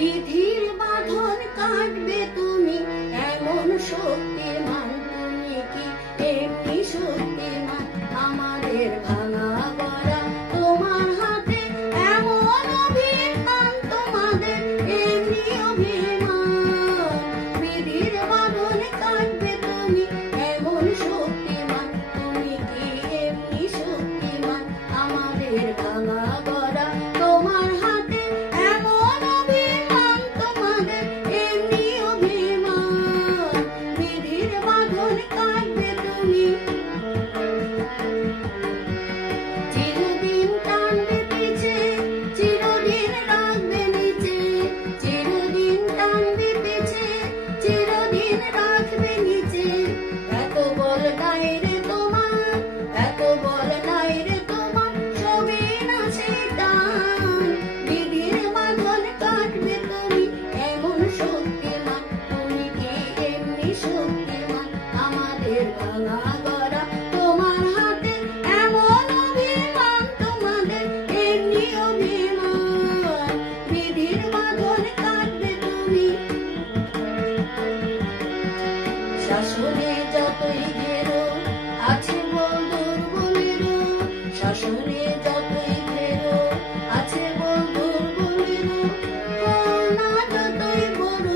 বিধির বাঁধন কাটবে তুমি, এমন শক্তিমান তুমি কি এমনি শক্তিমান? আমাদের ভাঙা গড়া তোমার হাতে, এমন অভিমান তোমাদের এমনি অভিমান। বিধির বাঁধন কাটবে তুমি, এমন শক্তিমান তুমি কি এমনি শক্তিমান? আমাদের ভাঙা গড়া তোমার হাতে, এমন অভিমান তোমাদের এমনি অভিমান। বিধির বাঁধন কাটবে তুমি, চিরদিন টানবে পিছে, চিরদিন রাখবে নিচে। চিরদিন টানবে পিছে, চিরদিন রাখবে নিচে। এত বল নাই রে তোমার, এত বল নাই রে তোমার, সবই না সেটান। বিধির বাঁধন কাটবে তুমি, এমন শক্তিমান তুমি কি এমনি শক্তিমান? আমাদের ভাঙা গড়া তোমার হাতে, এমন অভিমান তোমাদের এমনি অভিমান। বিধির বাঁধন কাটবে তুমি। শাসনে যতই ঘেরো আছে বল দুর্বলেরও, শাসনে যতই ঘেরো আছে বল দুর্বলেরও। হও না যতই বড়,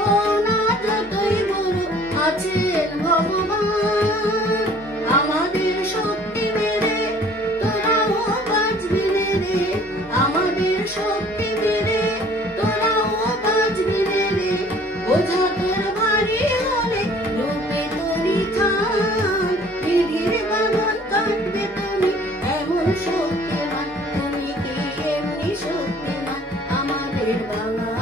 হও না যতই বড়, আছেন ভগবান। আমাদের শক্তি বেড়ে তোরাও বাঁচবি রে, আমাদের শক্তি বেড়ে তোরাও বাঁচবি রে। বোঝা তোর ভারী হলে রূপে তোরই থান। বিধির বাঁধন কাটবে তুমি, এমন শক্তিমান তুমি কি এমনি শক্তিমান? আমাদের ভাঙা